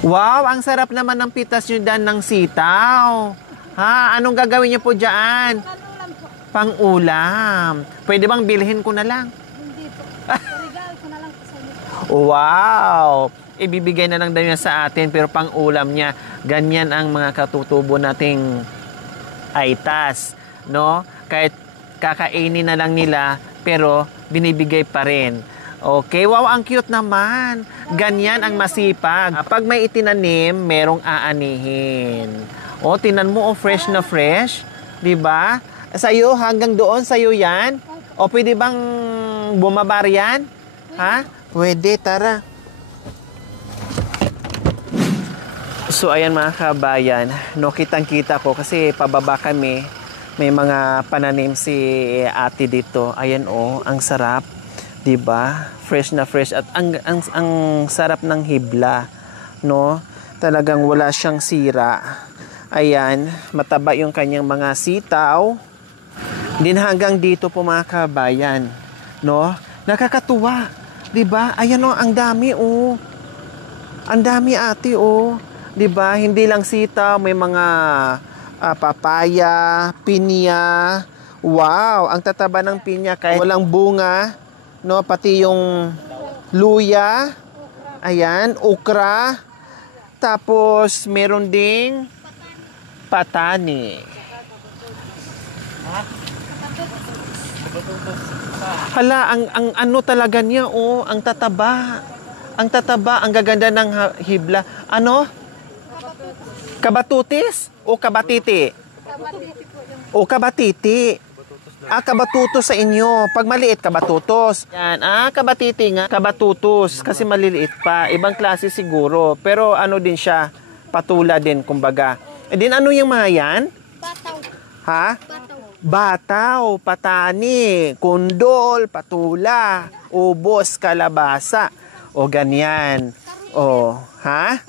Wow, ang sarap naman ng pitas nyo dyan ng sitaw. Ha? Anong gagawin niyo po dyan? Panulam po. Pang-ulam. Pwede bang bilhin ko na lang? Hindi po. Regalo ko na lang po sa inyo. Wow! Ibibigay na lang daw niya sa atin pero pang-ulam niya. Ganyan ang mga katutubo nating aitas. No? Kahit kakainin na lang nila pero binibigay pa rin. Okay, wow, ang cute naman. Ganyan ang masipag. Pag may itinanim, merong aanihin. O, tinan mo, fresh na fresh. Diba? Sa'yo, hanggang doon, sa'yo yan? O, pwede bang bumabar yan? Ha? Pwede, tara. So, ayan mga kabayan. No, kitang-kita ko kasi pababa kami. May mga pananim si ate dito. Ayan, ang sarap. Diba? Fresh na fresh at ang sarap ng hibla, no? Talagang wala siyang sira. Ayan, mataba yung kanyang mga sitaw. Din hanggang dito po mga kabayan, no? Nakakatuwa, 'di ba? Ayan ang dami Ang dami ate 'di ba? Hindi lang sitaw, may mga papaya, pinya. Wow, ang tataba ng pinya kahit walang bunga. No, pati yung luya, ayan, okra, tapos meron ding patani. Hala, ang ano talaga niya, ang tataba. Ang tataba, ang gaganda ng hibla. Ano? Kabatutis o kabatiti? Kabatiti po yung... O kabatiti. Kabatutos sa inyo. Pag maliit, kabatutos. Yan. Kabatiti nga. Kabatutos. Kasi maliliit pa. Ibang klase siguro. Pero ano din siya, patula din, kumbaga. E din ano yung mga yan? Bataw. Ha? Bataw. Bataw, patani, kundol, patula, ubos, kalabasa. O ganyan. O, ha?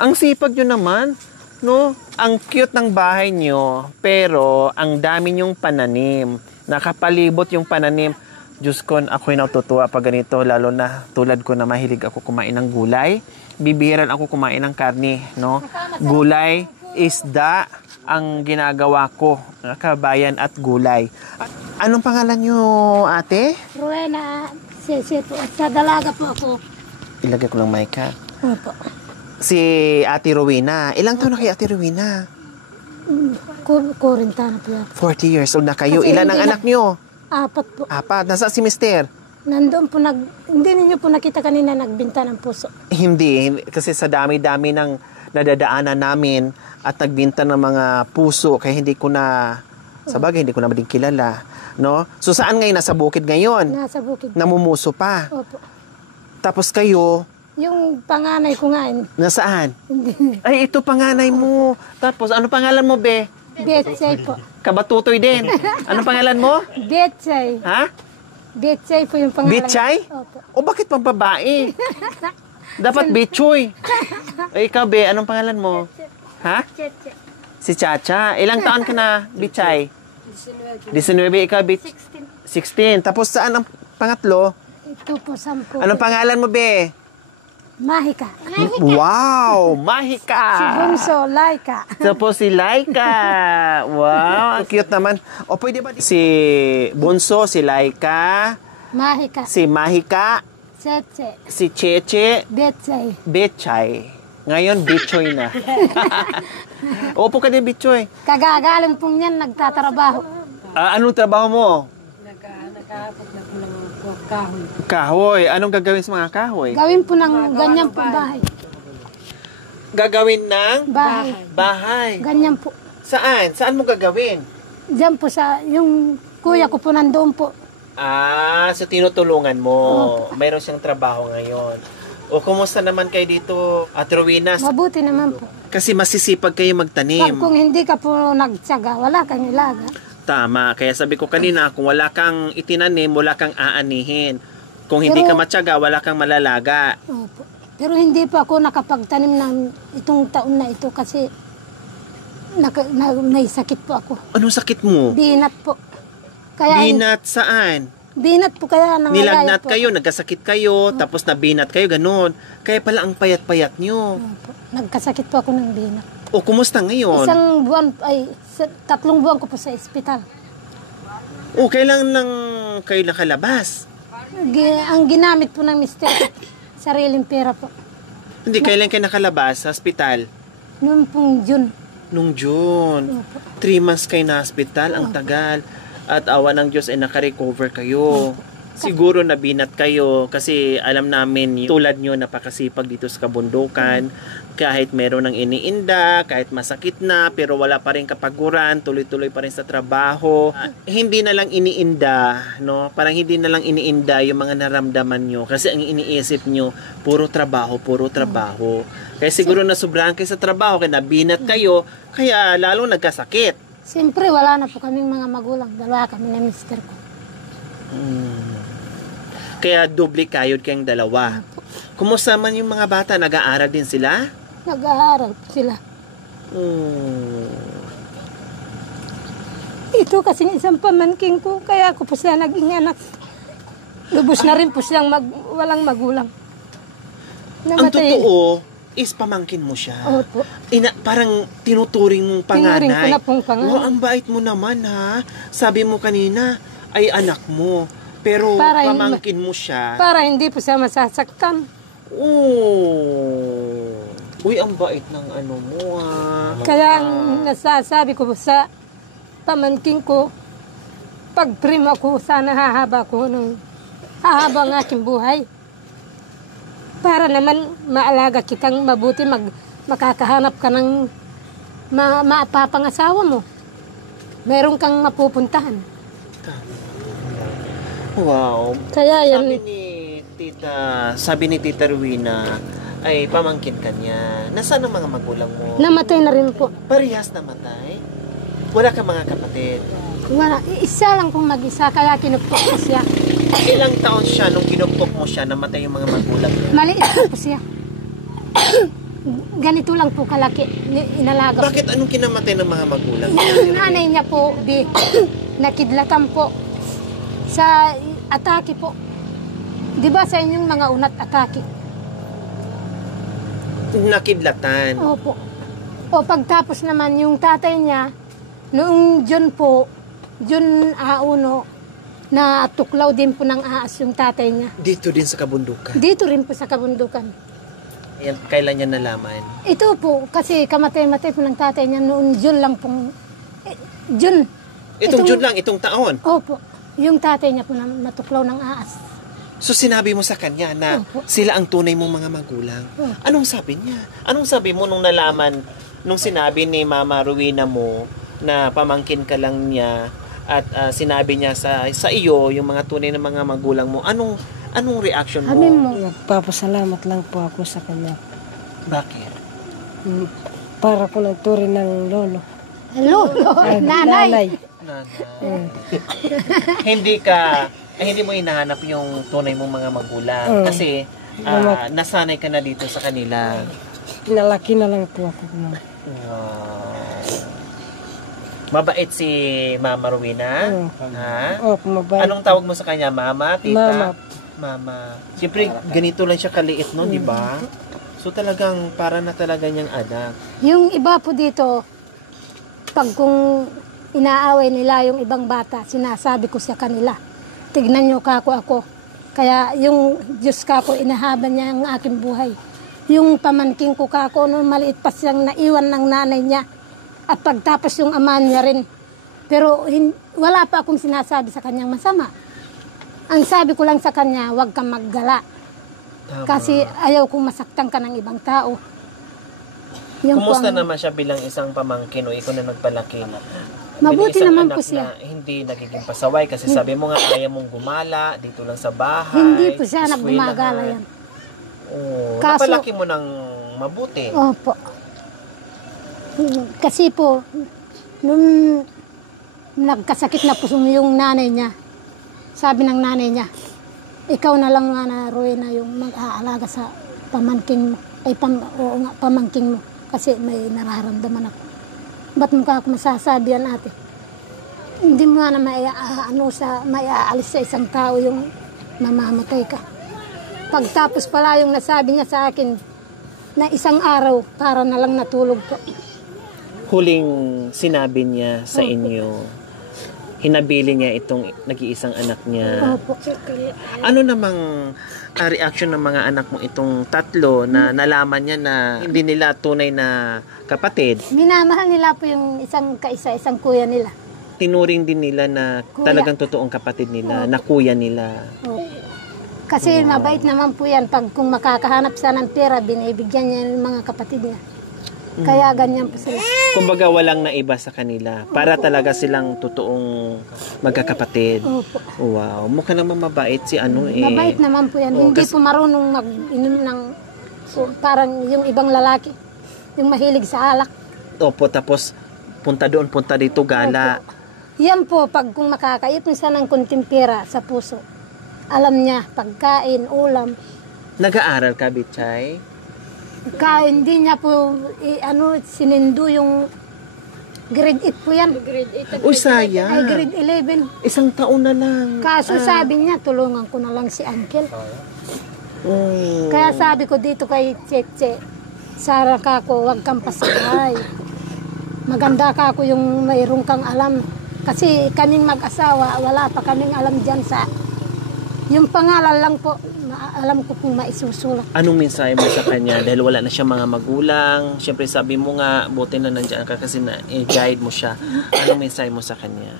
Ang sipag nyo naman. No, ang cute ng bahay nyo, pero ang dami nyong pananim. Nakapalibot yung pananim. Diyos ko, ako'y natutuwa pag ganito, lalo na tulad ko na mahilig ako kumain ng gulay. Bibiran ako kumain ng karne, no? Gulay, isda, ang ginagawa ko, kabayan at gulay. Anong pangalan nyo, ate? Rowena, sa dalaga po ako. Ilagay ko lang mic ha. Opo. Si Ate Rowena. Ilang taon na kay Ate Rowena? 40 na po yan. 40 years old na kayo. Kasi Ilan ang anak nyo? 4 po. 4. Nasa si Mister? Nandoon po hindi ninyo po nakita kanina nagbinta ng puso. Hindi. Kasi sa dami-dami ng nadadaanan namin at nagbinta ng mga puso kaya hindi ko na, sa bagay, hindi ko na din kilala. No? So saan ngayon? Nasa bukid ngayon? Nasa bukid. Namumuso pa. Opo. Tapos kayo, Yung panganay ko nga, nasaan? hindi. Ay, ito panganay mo. Tapos, ano pangalan mo, be? Betsay po. Kabatutoy din. Ano pangalan mo? Betsay. Ha? Betsay po yung pangalan. Bitsay? Opo. O bakit pang babae? Dapat Bitchoy. Ay, ikaw, be, anong pangalan mo? Ha? Cheche. Si Chacha. Ilang taon ka na, Bitsay? 19, ikaw, 16. Tapos saan ang pangatlo? Ito po, 10. Anong pangalan mo, be? Mahika. Wow! Mahika! Si Bunso, Laika. Tapos si Laika. Wow, ang cute naman. O pwede ba si Bunso, si Laika, Mahika. si Mahika, Cheche. si Cheche, Betsay. Betchay. Ngayon, Bitchoy na. Opo ka din, Bitchoy. Kagagaling pong yan, nagtatrabaho. Anong trabaho mo? Nagkahapot na po ng kahoy. Kahoy. Anong gagawin sa mga kahoy? Gawin po ng ganyan po bahay. Gagawin ng Bahay. bahay. Ganyan po. Saan? Saan mo gagawin? Diyan po yung kuya ko po nandoon po. So tinutulungan mo. Mayroon siyang trabaho ngayon. O kumusta naman kayo dito, Ate Rowena? Mabuti naman po. Kasi masisipag kayo magtanim. Kung hindi ka po nagtsaga, wala kang ilaga. Tama. Kaya sabi ko kanina, kung wala kang itinanim, wala kang aanihin. Kung hindi ka matyaga, wala kang malalaga. Opo. Pero hindi pa ako nakapagtanim ng itong taon na ito kasi may sakit po ako. Anong sakit mo? Binat po. Kaya Binat saan? Binat po kaya nang Nilagnat kayo, nagkasakit kayo, tapos nabinat kayo, ganun. Kaya pala ang payat-payat nyo. Opo. Nagkasakit po ako ng binat. O, kumusta ngayon? 3 buwan ko po sa ospital. O, kailan lang kayo nakalabas? Ang ginamit po ng mister, sariling pera po. Hindi, kailan kayo nakalabas sa hospital? Noong pong June. Nung June. Opo. 3 months kayo na hospital, ang tagal. At awa ng Diyos ay nakarecover kayo. Siguro nabinat kayo kasi alam namin tulad nyo napakasipag dito sa kabundukan. Kahit meron ng iniinda, kahit masakit na, pero wala pa rin kapaguran, tuloy-tuloy pa rin sa trabaho. Hindi na lang iniinda, no? Parang hindi na lang iniinda yung mga naramdaman nyo. Kasi ang iniisip nyo, puro trabaho, puro trabaho. Kaya siguro nasobrahan kayo sa trabaho, kaya nabinat kayo, kaya lalo nagkasakit. Siyempre, wala na po kaming mga magulang. Dalawa kami na mister ko. Kaya doble kayod kayong dalawa. Kumusta man yung mga bata? Nag-aaral din sila? Nag-aaral po sila. Ito kasi isang pamangkin ko, kaya ako po siya naging anak. Lubos na rin po siyang walang magulang. Ang totoo is pamangkin mo siya. Opo. Parang tinuturing mong panganay. Tinuring ko na pong panganay. Wow, ang bait mo naman ha. Sabi mo kanina, ay anak mo. Pero Para pamangkin mo siya. Para hindi po siya masasaktan. Oh. Uy, ang bait ng ano mo ha. Kaya ang nasasabi ko po sa pamangkin ko, pag primo ko, sana hahaba ang aking buhay. Para naman maalaga kitang mabuti, makakahanap ka ng mapapangasawa mo. Meron kang mapupuntahan. Wow. Kaya yan, Sabi ni Tita Rowena, ay pamangkin ka niya. Nasaan ang mga magulang mo? namatay na rin po. Parehas namatay? Wala ka mga kapatid? Wala, isa lang kung mag-isa, kaya kinupok ko siya. Ilang taon siya nung kinupok mo siya, namatay yung mga magulang niya? Maliit po siya. Ganito lang po kalaki, inalaga. Bakit anong kinamatay ng mga magulang niya? Yung nanay niya po, nakidlatan po sa atake po. Di ba sa inyong mga unat atake? Nakidlatan. Opo. O pagtapos naman yung tatay niya, noong June po, June 1, na tuklaw din po ng aas yung tatay niya. Dito din sa kabundukan. Dito rin po sa kabundukan. Yan, kailan niya nalaman? Ito po, kasi kamatay-matay po ng tatay niya noong June lang pong... June. Itong June lang, itong taon. Opo. Yung tatay niya po na natuklaw ng aas. So sinabi mo sa kanya na Opo. sila ang tunay mong mga magulang. Opo. Anong sabi niya? Anong sabi mo nung nalaman, nung sinabi ni Mama Rowena mo na pamangkin ka lang niya at sinabi niya sa iyo yung mga tunay na mga magulang mo? Anong reaction mo? Sabi mo, Nagpapasalamat lang po ako sa kanya. Bakit? Para po nagturing ng lolo. lolo, nanay. Nanay. Hindi mo hinahanap yung tunay mong mga magulang kasi nasanay ka na dito sa kanila. Pinalaki na lang po ako. Wow. Mabait si Mama Rowena? Ha? Opo, mabait. Anong tawag mo sa kanya? Mama? Tita? Mama. Mama. Siyempre, ganito lang siya kaliit, no? Di ba? So talagang para na talaga niyang anak. Yung iba po dito, pag kung inaaway nila yung ibang bata, sinasabi ko sa kanila, tignan nyo kako ako. Kaya yung Diyos kako, inahaban niya ang aking buhay. Yung pamangking ko kako, nung maliit pa siyang naiwan ng nanay niya. At pagtapos yung ama niya rin. Pero wala pa akong sinasabi sa kanyang masama. Ang sabi ko lang sa kanya, huwag kang maggala. Tama. Kasi ayaw kong masaktan ka ng ibang tao. Yun po Kumusta ang- naman siya bilang isang pamangkin o ikaw na nagpalaki? Mabuti Bilang isang naman anak po siya. Na hindi nagiging pasaway kasi sabi mo nga ayaw mong gumala dito lang sa bahay. Hindi po siya eskwelahan. naggumagala yan. Oo. Kaso- Napalaki mo ng mabuti. Opo. Kasi po, nung nagkasakit na po yung nanay niya, sabi ng nanay niya, ikaw na lang nga na Rowena yung mag-aalaga sa pamangking mo. Oo nga, pamangking mo. Kasi may nararamdaman ako. Ba't mo ka ako masasabi yan, ate? Hindi mo nga na maiaalis sa isang tao yung mamamatay ka. Pagtapos pala yung nasabi niya sa akin na isang araw para na lang natulog po. Huling sinabi niya sa inyo, hinabili niya itong nag-iisang anak niya. Opo. Ano namang reaction ng mga anak mo itong tatlo na nalaman niya na hindi nila tunay na kapatid? Minamahal nila po yung isang kaisa, isang kuya nila. Tinuring din nila na Kuya. talagang totoong kapatid nila, na kuya nila. Opo. Kasi mabait naman po yan. Pag kung makakahanap siya ng pera, binibigyan niya yung mga kapatid niya. Kaya ganyan po sila. Kumbaga walang naiba sa kanila. Para talaga silang totoong magkakapatid. Opo. Wow, mukha naman mabait si ano eh. Mabait naman po yan. Oo, Hindi kasi- po marunong mag-inom ng parang yung ibang lalaki. Yung mahilig sa alak. Opo, tapos punta doon, punta dito, gala. Opo. Yan po, pag kung makakaipon siya ng kunting pera sa puso, alam niya, pagkain, ulam, Nag-aaral ka, Bitchay? hindi niya po, sinindo yung grade 8 po yan. Uy, sayang. Ay, grade 11. Isang taon na lang. Kaso sabi niya, tulungan ko na lang si Uncle. Mm. Kaya sabi ko dito kay Cheche, Sara kako, huwag kang pasaway. Maganda kako yung mayroong kang alam. Kasi kaming mag-asawa, wala pa kaming alam dyan sa... Yung pangalan lang po, alam ko kung maisusulat. Anong mensahe mo sa kanya? Dahil wala na siya mga magulang. Siyempre sabi mo nga, buti na nandiyan ka kasi na-guide mo siya. Anong mensahe mo sa kanya?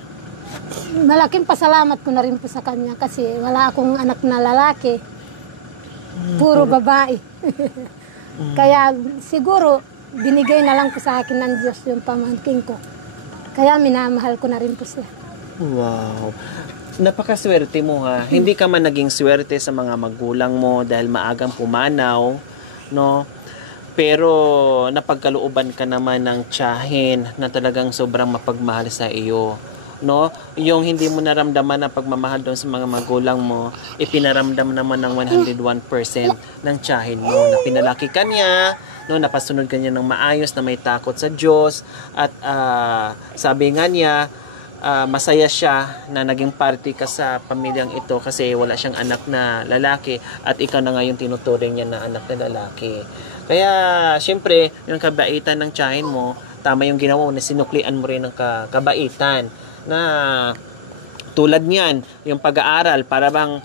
Malaking pasalamat ko na rin po sa kanya kasi wala akong anak na lalaki. Puro babae. Kaya siguro, binigay na lang po sa akin ng Diyos yung pamangkin ko. Kaya minamahal ko na rin po siya. Wow. Napakaswerte mo ha. Hindi ka man naging swerte sa mga magulang mo dahil maagang pumanaw, no? Pero napagkalooban ka naman ng tiyahin na talagang sobrang mapagmahal sa iyo, no? Yung hindi mo naramdaman na pagmamahal doon sa mga magulang mo, ipinaramdam naman ng 101% ng tiyahin mo na pinalaki ka niya, no, napasunod ka niya ng maayos na may takot sa Diyos at sabi nga niya masaya siya na naging party ka sa pamilyang ito kasi wala siyang anak na lalaki at ikaw na nga yung tinuturing niya na anak na lalaki. Kaya syempre yung kabaitan ng tiyahin mo, tama yung ginawa mo na sinuklian mo rin ng kabaitan na tulad niyan yung pag-aaral para bang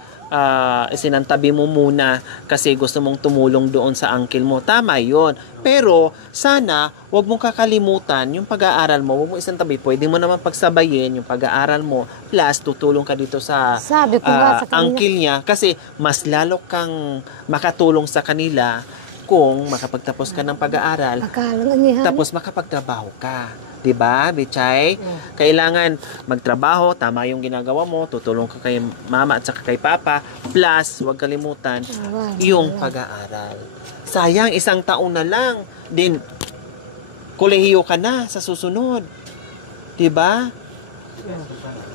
isinantabi mo muna kasi gusto mong tumulong doon sa uncle mo. Tama yon. Pero sana wag mong kakalimutan yung pag-aaral mo. Wag mong isantabi. Pwede mo naman pagsabayin yung pag-aaral mo plus tutulong ka dito sa Sabi ko nga sa kanya. uncle niya kasi mas lalo kang makatulong sa kanila kung makapagtapos ka ng pag-aaral tapos makapagtrabaho ka. Diba, Bitchay? Kailangan magtrabaho, tama yung ginagawa mo, tutulong ka kay mama at saka kay papa, plus, huwag kalimutan, yung pag-aaral. Sayang, isang taon na lang, din, kolehiyo ka na sa susunod. Diba?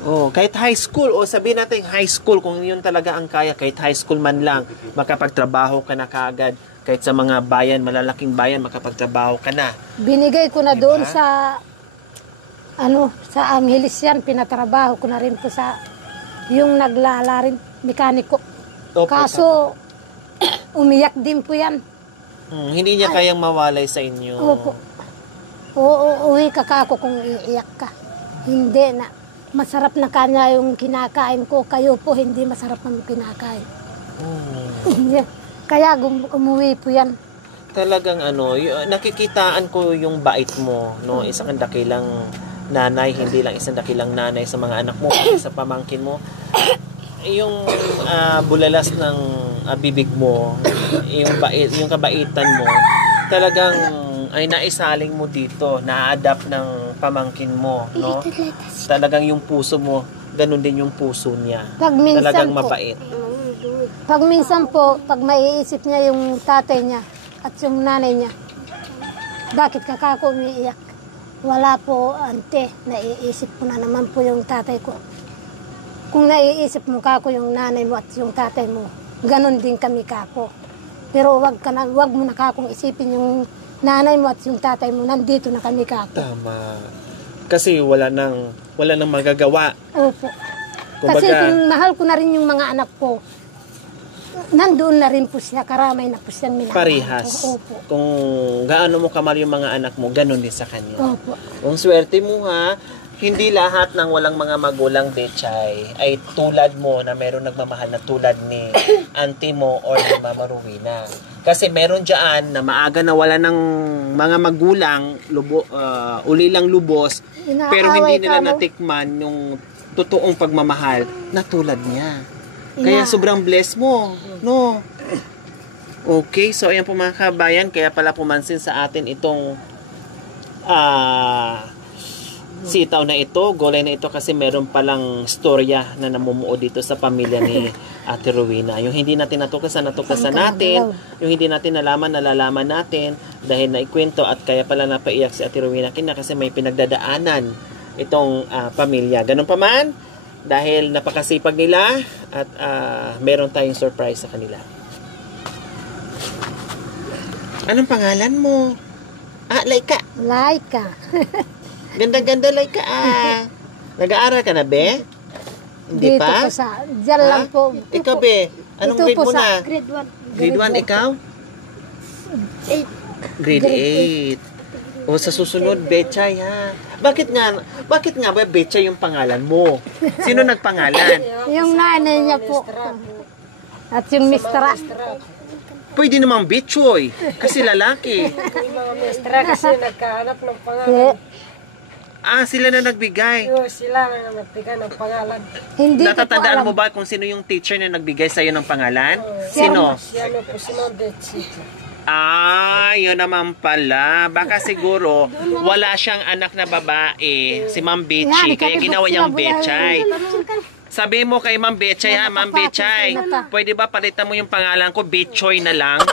Oh, kahit high school, o sabihin natin high school, kung yun talaga ang kaya, kahit high school man lang, makapagtrabaho ka na kaagad. Kahit sa mga bayan, malalaking bayan, makapagtrabaho ka na. Binigay ko na doon sa Angeles yan, pinatrabaho ko na rin po sa yung naglala rin, mekaniko. Opo, Kaso, umiyak din po yan. hindi niya kayang mawalay sa inyo. Opo. Uuwi ka kako kung iiyak ka. Hindi na. Masarap na kanya yung kinakain ko. Kayo po, hindi masarap ang kinakain. Kaya umuwi po yan. Talagang nakikitaan ko yung bait mo, no? Isang dakilang nanay, hindi lang isang dakilang nanay sa mga anak mo, sa pamangkin mo. Yung bulalas ng bibig mo, yung kabaitan mo, talagang ay naisaling mo dito, na-adapt ng pamangkin mo, no? Talagang yung puso mo, ganun din yung puso niya. Talagang mabait. Pag minsan po, pag maiisip niya yung tatay niya at yung nanay niya, bakit ka kako umiiyak? Wala po, ante, naiisip ko na naman po yung tatay ko. Kung naiisip mo kako yung nanay mo at yung tatay mo, ganun din kami kako. Pero wag mo na kakong isipin yung nanay mo at yung tatay mo, nandito na kami kako. Tama. Kasi wala nang magagawa. Opo. Kumbaga, Kasi kung mahal ko na rin yung mga anak ko, nandoon na rin po siya, karamay na po siya minamahal. parehas. Opo. Kung gaano mo kamahal yung mga anak mo, ganun din sa kanya. Opo. Kung swerte mo ha, hindi lahat ng walang mga magulang, Betchay, ay tulad mo na meron nagmamahal na tulad ni auntie mo or ni Mama Rowena. Kasi meron dyan na maaga na wala ng mga magulang, ulilang lubos, pero hindi nila natikman yung totoong pagmamahal na tulad niya. Kaya sobrang blessed mo, no? Okay, so ayan po mga kabayan, kaya pala pumansin sa atin itong sitaw na ito, gulay na ito kasi meron palang storya na namumuo dito sa pamilya ni Ate Rowena. Yung hindi natin natuklasan natin. Yung hindi natin nalalaman natin dahil naikwento at kaya pala napaiyak si Ate Rowena kasi may pinagdadaanan itong pamilya. Ganun pa man, dahil napakasipag nila at meron tayong surprise sa kanila. Anong pangalan mo? Laika. Laika. Ganda-ganda like ka Nag-aaral ka na, be? Hindi Dito pa? po sa, dyan lang po. Ikaw, be? Anong Ito grade po mo sa na? grade 1. Grade 1, ikaw? Grade 8. O sa susunod, Betchay, ha? Bakit nga ba Betchay yung pangalan mo? Sino nagpangalan? Yung nanay niya po. At yung mistra. Pwede namang Betchoy, kasi lalaki. Yung mga mestra kasi nagkahanap ng pangalan. Sila na nagbigay. Sila na nagbigay ng pangalan. Hindi ko po Natatandaan alam. mo ba kung sino yung teacher na nagbigay sa'yo ng pangalan? Sino? Siya po si Ma'am Betsy. Yun naman pala. Baka siguro wala siyang anak na babae, si Ma'am Betchy, kaya ginawa niyang Betchay. Sabi mo kay Ma'am Betchay, ha, Ma'am Betchay, pwede ba palitan mo yung pangalan ko, Betchoy na lang?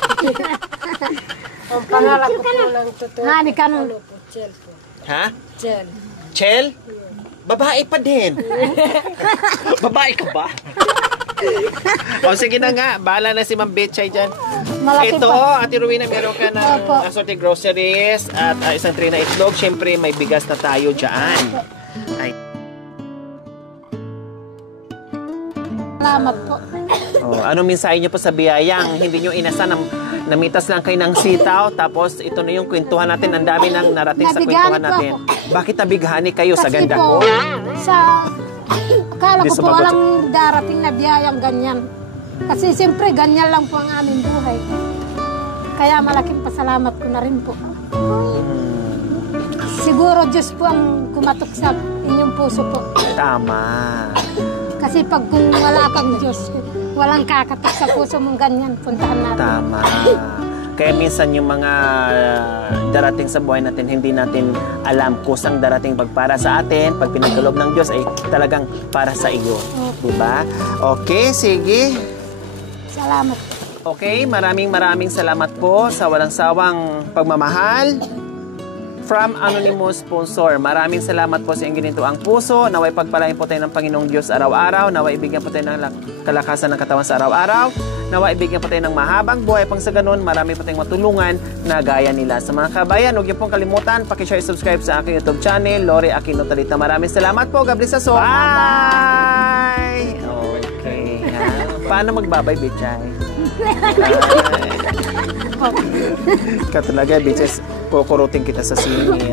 Ang pangalan ko po lang totoo. Hani ka nun. Ano po, Chel po. Ha? Chel. Chel? Babae pa din. Babae ka ba? O sige na nga, bahala na si Ma'am Betchay dyan. Malaki Ito, pa. Ate Rowena, meron ka ng Opo. assorted groceries at isang tray na itlog. Siyempre, may bigas na tayo dyan. Ay. Salamat po. Anong mensahe niyo po sa biyayang hindi niyo inasan namitas lang kayo ng sitaw tapos ito na yung kwentuhan natin, ang dami nang narating sa Nabighani kwentuhan po natin. Bakit nabighani kayo sa Kasi ganda po, ko? akala Hindi ko po sumagot. walang darating na biyayang ganyan. Kasi siyempre ganyan lang po ang aming buhay. Kaya malaking pasalamat ko na rin po. Siguro Diyos po ang kumatok sa inyong puso po. Tama. Kasi pag kung wala kang Diyos, walang kakatok sa puso mong ganyan, puntahan natin. Tama. Kaya minsan yung mga darating sa buhay natin, hindi natin alam kusang darating pag para sa atin, pag pinagkaloob ng Diyos ay talagang para sa iyo. Diba? Okay, sige. Salamat. Okay, maraming salamat po sa walang sawang pagmamahal. From Anonymous Sponsor, maraming salamat po sa inyong ginito ang puso. Naway pagpalain po tayo ng Panginoong Diyos araw-araw. Naway ibigyan po tayo ng kalakasan ng katawan sa araw-araw. Naway ibigyan po tayo ng mahabang buhay. Pang sa ganun, marami po tayong matulungan na gaya nila. Sa mga kabayan, huwag niyo pong kalimutan, pakishare, subscribe sa aking YouTube channel, Lori Aquino Talita. Maraming salamat po. God bless us all. Bye! Okay. Paano magbabay, Betchay? Ikaw talaga, bitches. Kukurutin kita sa singit.